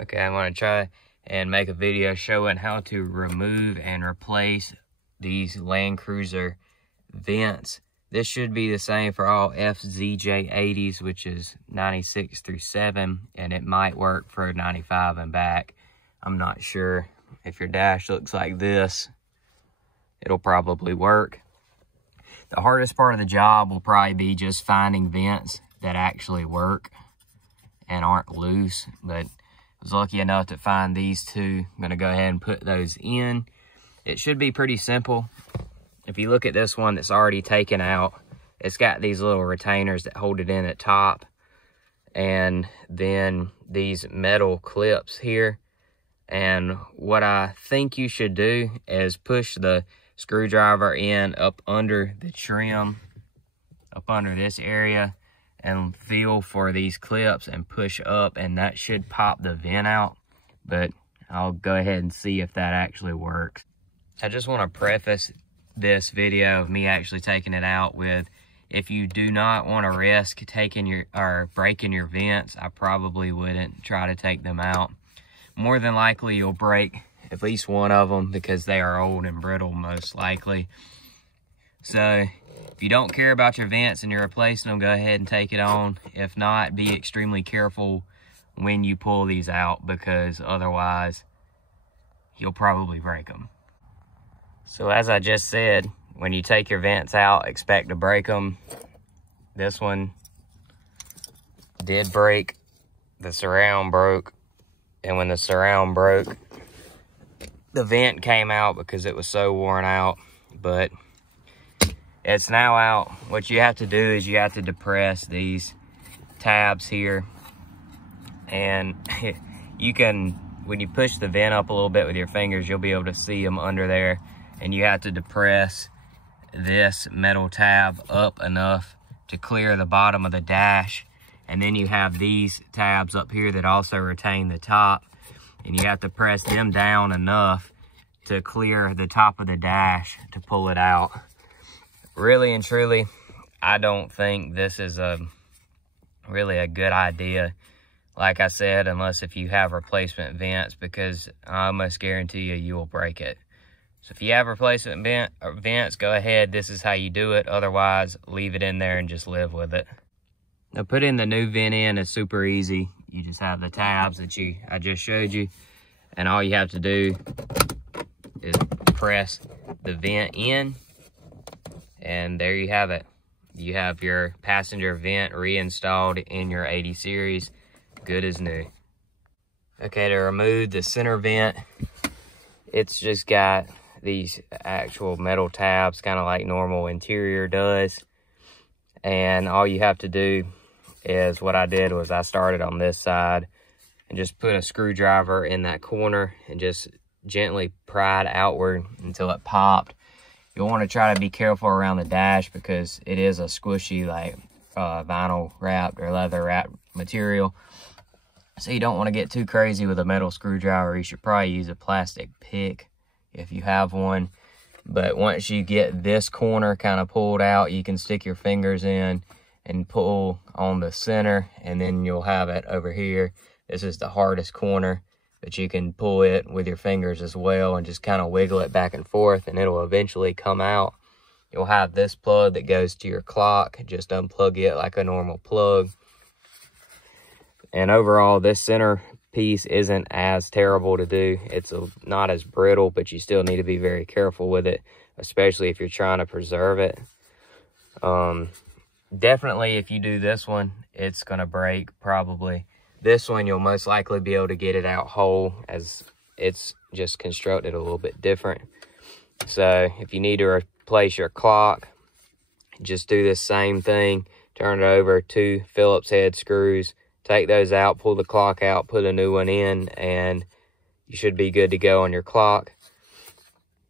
Okay, I'm going to try and make a video showing how to remove and replace these Landcruiser vents. This should be the same for all FZJ80s, which is 96 through 7, and it might work for 95 and back. I'm not sure. If your dash looks like this, it'll probably work. The hardest part of the job will probably be just finding vents that actually work and aren't loose, but I was lucky enough to find these two. I'm gonna go ahead and put those in. It should be pretty simple. If you look at this one that's already taken out, it's got these little retainers that hold it in at top, and then these metal clips here. And what I think you should do is push the screwdriver in up under the trim, up under this area, and feel for these clips and push up, and that should pop the vent out. But I'll go ahead and see if that actually works. I just want to preface this video of me actually taking it out with, if you do not want to risk breaking your vents, I probably wouldn't try to take them out. More than likely you'll break at least one of them because they are old and brittle, most likely. So if you don't care about your vents and you're replacing them, go ahead and take it on. If not, be extremely careful when you pull these out, because otherwise you'll probably break them. So as I just said, when you take your vents out, expect to break them. This one did break. The surround broke. And when the surround broke, the vent came out because it was so worn out. But it's now out. What you have to do is you have to depress these tabs here. And you can, when you push the vent up a little bit with your fingers, you'll be able to see them under there. And you have to depress this metal tab up enough to clear the bottom of the dash. And then you have these tabs up here that also retain the top. And you have to press them down enough to clear the top of the dash to pull it out. Really and truly, I don't think this is really a good idea. Like I said, unless if you have replacement vents, because I almost guarantee you will break it. So if you have replacement vents, go ahead. This is how you do it. Otherwise, leave it in there and just live with it. Now, putting the new vent in is super easy. You just have the tabs that I just showed you, and all you have to do is press the vent in, and there you have it. You have your passenger vent reinstalled in your 80 series, good as new. Okay, to remove the center vent, it's just got these actual metal tabs, kind of like normal interior does. And all you have to do is, what I did was I started on this side and just put a screwdriver in that corner and just gently pry it outward until it popped. You'll want to try to be careful around the dash because it is a squishy, like vinyl wrapped or leather wrapped material. So you don't want to get too crazy with a metal screwdriver. You should probably use a plastic pick if you have one. But once you get this corner kind of pulled out, you can stick your fingers in and pull on the center, and then you'll have it over here. This is the hardest corner, but you can pull it with your fingers as well and just kind of wiggle it back and forth, and it'll eventually come out. You'll have this plug that goes to your clock. Just unplug it like a normal plug. And overall, this center piece isn't as terrible to do. It's not as brittle, but you still need to be very careful with it, especially if you're trying to preserve it. Definitely, if you do this one, it's going to break probably. This one, you'll most likely be able to get it out whole, as it's just constructed a little bit different. So if you need to replace your clock, just do this same thing. Turn it over, 2 Phillips head screws. Take those out, pull the clock out, put a new one in, and you should be good to go on your clock.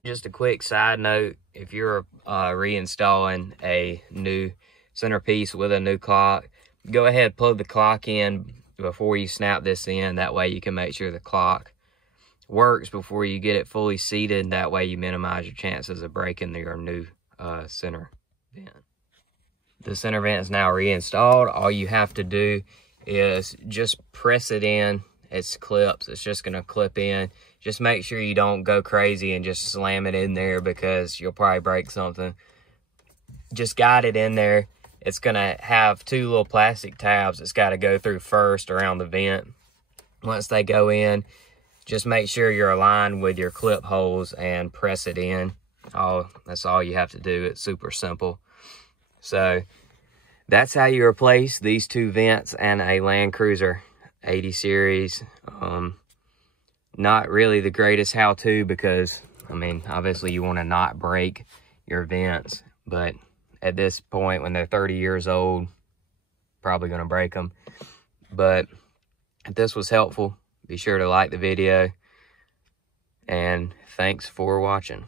Just a quick side note, if you're reinstalling a new centerpiece with a new clock, go ahead, plug the clock in before you snap this in. That way you can make sure the clock works before you get it fully seated. That way you minimize your chances of breaking your new center vent. The center vent is now reinstalled. All you have to do is just press it in It's clips. It's just going to clip in. Just make sure you don't go crazy and just slam it in there, because you'll probably break something. Just guide it in there. It's going to have 2 little plastic tabs it's got to go through first around the vent. Once they go in, just make sure you're aligned with your clip holes and press it in. That's all you have to do. It's super simple. So that's how you replace these 2 vents and a Landcruiser 80 series. Not really the greatest how-to, because, I mean, obviously you want to not break your vents, but at this point, when they're 30 years old, probably going to break them. But if this was helpful, be sure to like the video, and thanks for watching.